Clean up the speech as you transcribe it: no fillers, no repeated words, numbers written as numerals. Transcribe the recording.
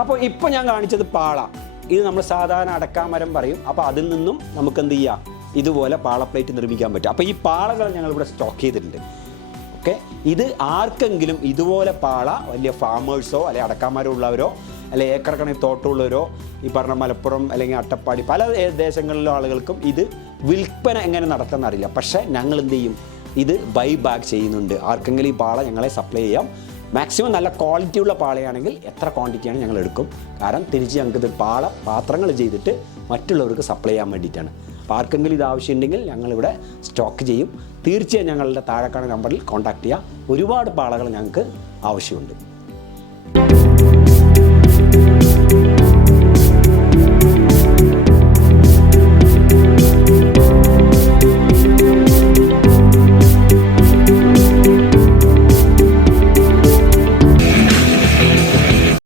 അപ്പോൾ ഇപ്പോൾ ഞാൻ കാണിച്ചത് പാള. ഇത് നമ്മൾ സാധാരണ അടക്കാമരം പറയും. അപ്പോൾ അതിൽ നിന്നും നമുക്ക് എന്ത് ചെയ്യാം, ഇതുപോലെ പാള പ്ലേറ്റ് നിർമ്മിക്കാൻ പറ്റും. അപ്പോൾ ഈ പാളകൾ ഞങ്ങളിവിടെ സ്റ്റോക്ക് ചെയ്തിട്ടുണ്ട്. ഓക്കെ, ഇത് ആർക്കെങ്കിലും ഇതുപോലെ പാള വലിയ ഫാമേഴ്സോ അല്ലെങ്കിൽ അടക്കാമരം ഉള്ളവരോ അല്ലെങ്കിൽ ഏക്കർ കണക്കിന് തോട്ടമുള്ളവരോ ഈ പറഞ്ഞ മലപ്പുറം അല്ലെങ്കിൽ അട്ടപ്പാടി പല ദേശങ്ങളിലെ ആളുകൾക്കും ഇത് വിൽപ്പന എങ്ങനെ നടത്തുന്ന അറിയില്ല. പക്ഷേ ഞങ്ങൾ എന്ത് ചെയ്യും, ഇത് ബൈ ബാക്ക് ചെയ്യുന്നുണ്ട്. ആർക്കെങ്കിലും ഈ പാള ഞങ്ങളെ സപ്ലൈ ചെയ്യാം. മാക്സിമം നല്ല ക്വാളിറ്റിയുള്ള പാളയാണെങ്കിൽ എത്ര ക്വാണ്ടിറ്റിയാണ് ഞങ്ങൾ എടുക്കും. കാരണം തിരിച്ച് ഞങ്ങൾക്ക് ഇത് പാത്രങ്ങൾ ചെയ്തിട്ട് മറ്റുള്ളവർക്ക് സപ്ലൈ ചെയ്യാൻ വേണ്ടിയിട്ടാണ്. അപ്പോൾ ആർക്കെങ്കിലും ഇത് ആവശ്യമുണ്ടെങ്കിൽ ഞങ്ങളിവിടെ സ്റ്റോക്ക് ചെയ്യും. തീർച്ചയായും ഞങ്ങളുടെ താഴെ കാണുന്ന നമ്പറിൽ കോൺടാക്ട് ചെയ്യുക. ഒരുപാട് പാളകൾ ഞങ്ങൾക്ക് ആവശ്യമുണ്ട്.